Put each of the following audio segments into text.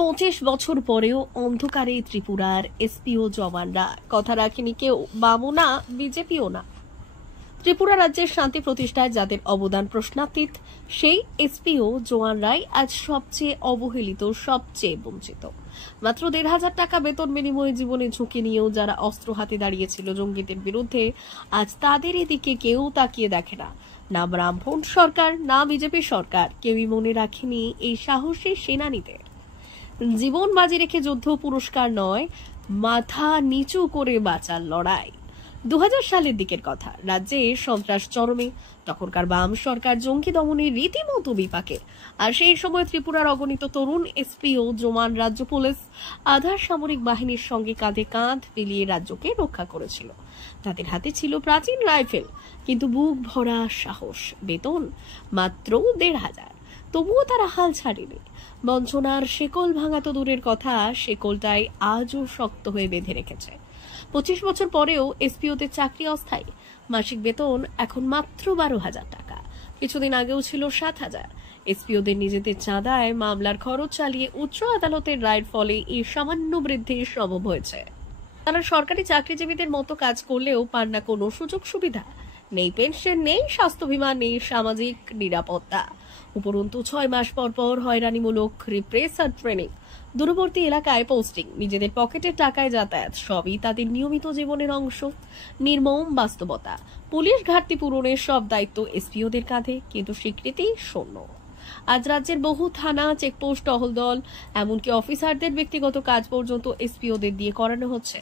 25 বছর পরেও অন্ধকারে ত্রিপুরার এসপিও জওয়ানরা কথা রাখেনি কেউ, বামও না বিজেপিও না। ত্রিপুরা রাজ্যের শান্তি প্রতিষ্ঠায় যাদের অবদান প্রশ্নাতীত, সেই এসপিও জওয়ানরাই আজ সবচেয়ে অবহেলিত, সবচেয়ে বঞ্চিত। মাত্র 1,500 টাকা বেতন বিনিময়ে জীবনে ঝুঁকি নিয়েও যারা অস্ত্র হাতে দাঁড়িয়েছিল জঙ্গিদের বিরুদ্ধে, আজ তাদের এদিকে কেউ তাকিয়ে দেখে না। না ব্রাহ্মণ সরকার, না বিজেপি সরকার, কেউই মনে রাখেনি এই সাহসী সেনানীদের। জীবন বাজি রেখে যুদ্ধ পুরস্কার নয়, মাথা নিচু করে বাঁচার লড়াই। 2000 সালের দিকের কথা, রাজ্যে সন্ত্রাস চরমে। তখনকার বাম সরকার জঙ্গি দমনের রীতিমতো বিপাকে। আর সেই সময় ত্রিপুরার অগণিত তরুণ এসপিও জওয়ান রাজ্য পুলিশ আধা সামরিক বাহিনীর সঙ্গে কাঁধে কাঁধ মিলিয়ে রাজ্যকে রক্ষা করেছিল। তাদের হাতে ছিল প্রাচীন রাইফেল, কিন্তু বুক ভরা সাহস। বেতন মাত্র 1,500, তবুও তারা হাল ছাড়েনি। বঞ্চনার শেকল ভাঙা তো দূরের কথা, শেকলটাই আজও শক্ত হয়ে বেঁধে রেখেছে। 25 বছর পরেও এসপিওদের চাকরি অস্থায়ী। মাসিক বেতন এখন মাত্র 12,000 টাকা। কিছুদিন আগেও ছিল 7,000। এসপিওদের নিজেদের চাঁদায় মামলার খরচ চালিয়ে উচ্চ আদালতের রায়ের ফলে এই সামান্য বৃদ্ধি সম্ভব হয়েছে। তারা সরকারি চাকরিজীবীদের মতো কাজ করলেও পান না কোনো সুযোগ সুবিধা। নেই পেনশন, নেই স্বাস্থ্য বীমা, নেই সামাজিক নিরাপত্তা। উপরন্তু 6 মাস পর পর হয়রানিমূলক রিপ্রেসার ট্রেনিং, দূরবর্তী এলাকায় পোস্টিং, নিজেদের পকেটের টাকায় যাতায়াত, সবই তাদের নিয়মিত জীবনের অংশ। নির্মম বাস্তবতা, পুলিশ ঘাটতি পূরণের সব দায়িত্ব এসপিওদের কাঁধে, কিন্তু স্বীকৃতি শূন্য। আজ রাজ্যের বহু থানা, চেকপোস্ট, টহল দল, এমনকি অফিসারদের ব্যক্তিগত কাজ পর্যন্ত এসপিওদের দিয়ে করানো হচ্ছে।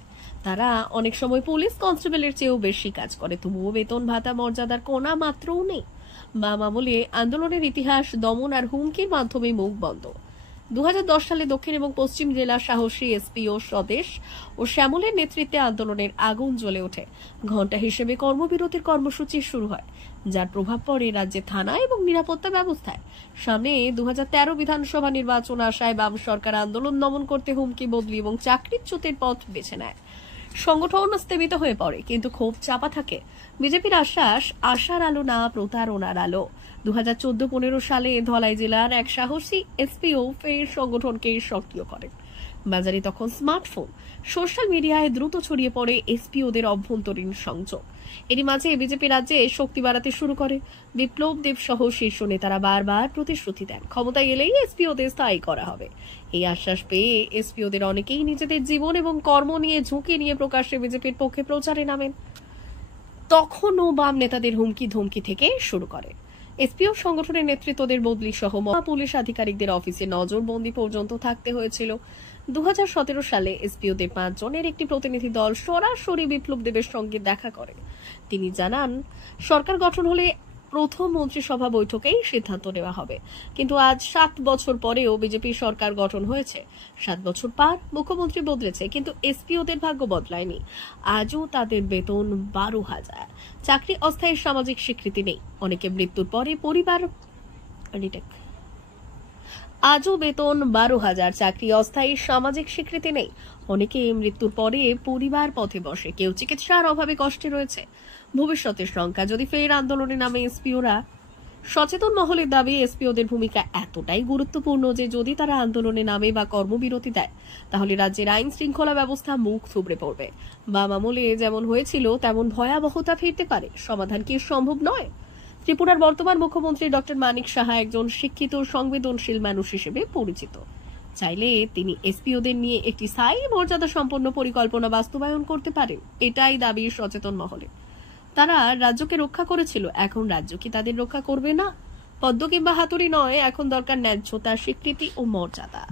তারা অনেক সময় পুলিশ কনস্টেবলের চেয়েও বেশি কাজ করে, তবুও বেতন ভাতা মর্যাদার কোনা মাত্রও নেই। বাম আমলে আন্দোলনের ইতিহাস দমন আর হুমকির মাধ্যমে মুখ বন্ধ। 2010 সালে দক্ষিণ এবং পশ্চিম জেলার সাহসী এসপিও স্বদেশ ও শ্যামলের নেতৃত্বে আন্দোলনের আগুন জ্বলে ওঠে। ঘণ্টা হিসেবে কর্মবিরতির কর্মসূচি শুরু হয়, যার প্রভাব পড়ে রাজ্যে থানা এবং নিরাপত্তা ব্যবস্থায়। সামনে 2013 বিধানসভা নির্বাচন আসায় বাম সরকার আন্দোলন দমন করতে হুমকি, বদলি এবং চাকরিচ্যুতের পথ বেছে নেয়। সংগঠন স্থবিত হয়ে পড়ে, কিন্তু ক্ষোভ চাপা থাকে। বিজেপির আশ্বাস, আশার আলো না, প্রতারণার আলো। 2014-15 সালে ধলাই জেলার এক সাহসী এসপিও ফের সংগঠনকে সক্রিয় করেন। বাজারে তখন স্মার্টফোন, সোশ্যাল মিডিয়ায় দ্রুত ছড়িয়ে পড়ে এসপিওদের অভ্যন্তরীণ সংযোগ। এরই মাঝে বিজেপি রাজ্যে শক্তি বাড়াতে শুরু করে। বিপ্লব দেব সহ শীর্ষ নেতারা বারবার প্রতিশ্রুতি দেন, ক্ষমতায় এলেই এসপিওদের স্থায়ী করা হবে। এই আশ্বাস পেয়ে এসপিওদের অনেকেই নিজেদের জীবন এবং কর্ম নিয়ে ঝুঁকি নিয়ে প্রকাশ্যে বিজেপির পক্ষে প্রচারে নামেন। তখনও বাম নেতাদের হুমকি ধমকি থেকে শুরু করে। এসপিও সংগঠনের নেতৃত্বদের বদলি সহ পুলিশ আধিকারিকদের অফিসে নজরবন্দি পর্যন্ত থাকতে হয়েছিল। 2017 সালে এসপিওদের 5 জনের একটি প্রতিনিধি দল সরাসরি বিপ্লব দেবের সঙ্গে দেখা করে। তিনি জানান, সরকার গঠন হলে প্রথম মন্ত্রিসভা বৈঠকেই সিদ্ধান্ত নেওয়া হবে। কিন্তু আজ 7 বছর পরেও বিজেপি সরকার গঠন হয়েছে। 7 বছর পার, মুখ্যমন্ত্রী বদলেছে, কিন্তু এসপিওদের ভাগ্য বদলায়নি। আজও তাদের বেতন 12,000। চাকরি অস্থায়ী, সামাজিক স্বীকৃতি নেই। অনেকে মৃত্যুর পরে পরিবার আজও বেতন 12,000, চাকরি অস্থায়ী, সামাজিক স্বীকৃতি নেই। অনেকে মৃত্যুর পরে পরিবার পথে বসে, কেউ চিকিৎসার অভাবে কষ্টে রয়েছে। ভবিষ্যতের শঙ্কা, যদি ফের আন্দোলনে নামে এসপিওরা। সচেতন মহলের দাবি, এসপিওদের ভূমিকা এতটাই গুরুত্বপূর্ণ যে যদি তারা আন্দোলনে নামে বা কর্মবিরতি দেয়, তাহলে রাজ্যের আইন শৃঙ্খলা ব্যবস্থা মুখ থুবড়ে পড়বে। বাম আমলে যেমন হয়েছিল তেমন ভয়াবহতা ফিরতে পারে। সমাধান কি সম্ভব নয়? ত্রিপুরার বর্তমান মুখ্যমন্ত্রী ডক্টর মানিক সাহা একজন শিক্ষিত, সংবেদনশীল মানুষ হিসেবে পরিচিত। চাইলে তিনি এসপিওদের নিয়ে একটি স্থায়ী, মর্যাদা সম্পন্ন পরিকল্পনা বাস্তবায়ন করতে পারেন। এটাই দাবি সচেতন মহলে। তারা রাজ্যকে রক্ষা করেছিল, এখন রাজ্য কি তাদের রক্ষা করবে না? পদ্ম কিংবা হাতুড়ি নয়, এখন দরকার ন্যায্যতা, স্বীকৃতি ও মর্যাদা।